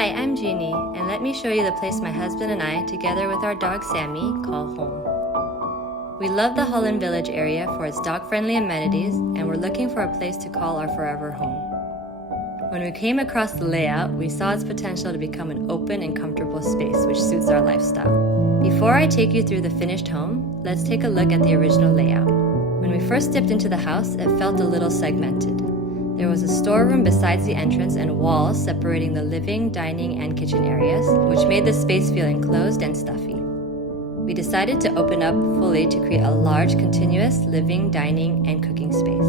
Hi, I'm Jeannie, and let me show you the place my husband and I, together with our dog Sammy, call home. We love the Holland Village area for its dog-friendly amenities, and we're looking for a place to call our forever home. When we came across the layout, we saw its potential to become an open and comfortable space which suits our lifestyle. Before I take you through the finished home, let's take a look at the original layout. When we first stepped into the house, it felt a little segmented. There was a storeroom besides the entrance and walls separating the living, dining, and kitchen areas, which made the space feel enclosed and stuffy. We decided to open up fully to create a large, continuous living, dining, and cooking space.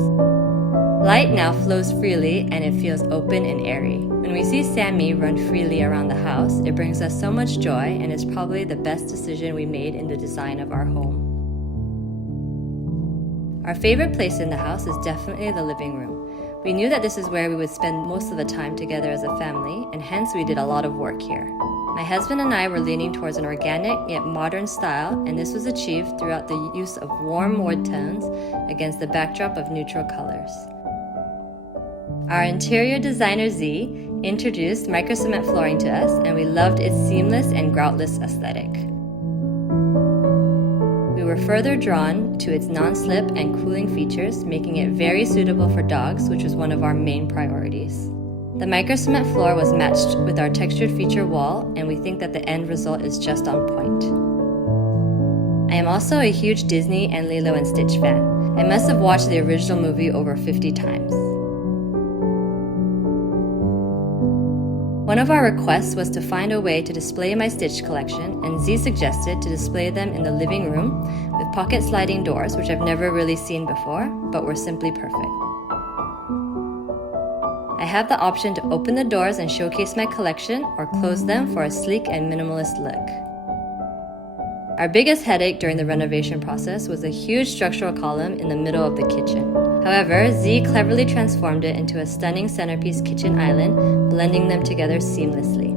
Light now flows freely and it feels open and airy. When we see Sammy run freely around the house, it brings us so much joy and is probably the best decision we made in the design of our home. Our favorite place in the house is definitely the living room. We knew that this is where we would spend most of the time together as a family, and hence we did a lot of work here. My husband and I were leaning towards an organic yet modern style, and this was achieved throughout the use of warm wood tones against the backdrop of neutral colors. Our interior designer Z introduced micro-cement flooring to us, and we loved its seamless and groutless aesthetic. We were further drawn to its non-slip and cooling features, making it very suitable for dogs, which was one of our main priorities. The micro-cement floor was matched with our textured feature wall, and we think that the end result is just on point. I am also a huge Disney and Lilo & Stitch fan. I must have watched the original movie over 50 times. One of our requests was to find a way to display my Stitch collection, and Z suggested to display them in the living room with pocket sliding doors, which I've never really seen before, but were simply perfect. I have the option to open the doors and showcase my collection, or close them for a sleek and minimalist look. Our biggest headache during the renovation process was a huge structural column in the middle of the kitchen. However, Z cleverly transformed it into a stunning centerpiece kitchen island, blending them together seamlessly.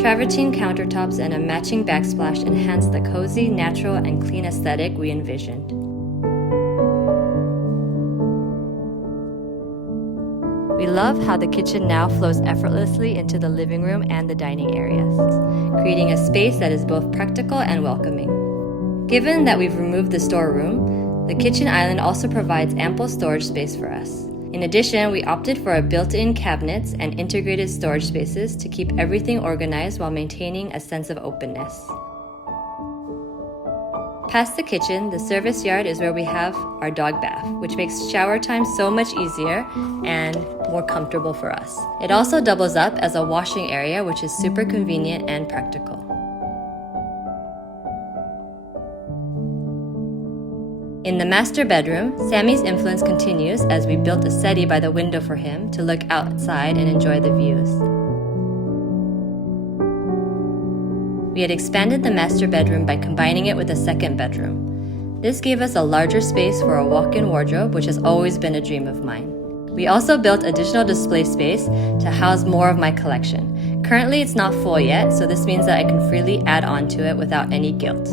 Travertine countertops and a matching backsplash enhanced the cozy, natural, and clean aesthetic we envisioned. We love how the kitchen now flows effortlessly into the living room and the dining areas, creating a space that is both practical and welcoming. Given that we've removed the storeroom, the kitchen island also provides ample storage space for us. In addition, we opted for a built-in cabinets and integrated storage spaces to keep everything organized while maintaining a sense of openness. Past the kitchen, the service yard is where we have our dog bath, which makes shower time so much easier and more comfortable for us. It also doubles up as a washing area, which is super convenient and practical. In the master bedroom, Sammy's influence continues as we built a settee by the window for him to look outside and enjoy the views. We had expanded the master bedroom by combining it with a second bedroom. This gave us a larger space for a walk-in wardrobe, which has always been a dream of mine. We also built additional display space to house more of my collection. Currently, it's not full yet, so this means that I can freely add on to it without any guilt.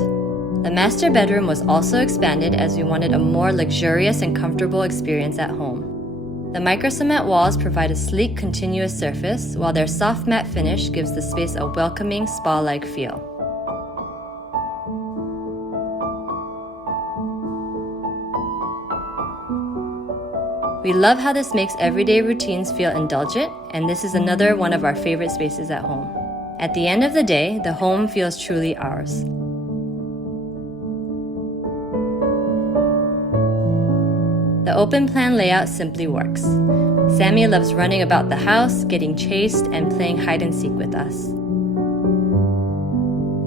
The master bedroom was also expanded as we wanted a more luxurious and comfortable experience at home. The micro-cement walls provide a sleek, continuous surface, while their soft matte finish gives the space a welcoming, spa-like feel. We love how this makes everyday routines feel indulgent, and this is another one of our favorite spaces at home. At the end of the day, the home feels truly ours. The open plan layout simply works. Sammy loves running about the house, getting chased, and playing hide and seek with us.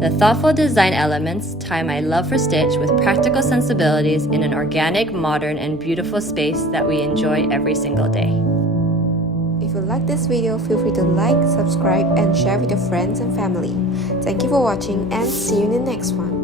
The thoughtful design elements tie my love for Stitch with practical sensibilities in an organic, modern, and beautiful space that we enjoy every single day. If you like this video, feel free to like, subscribe, and share with your friends and family. Thank you for watching, and see you in the next one.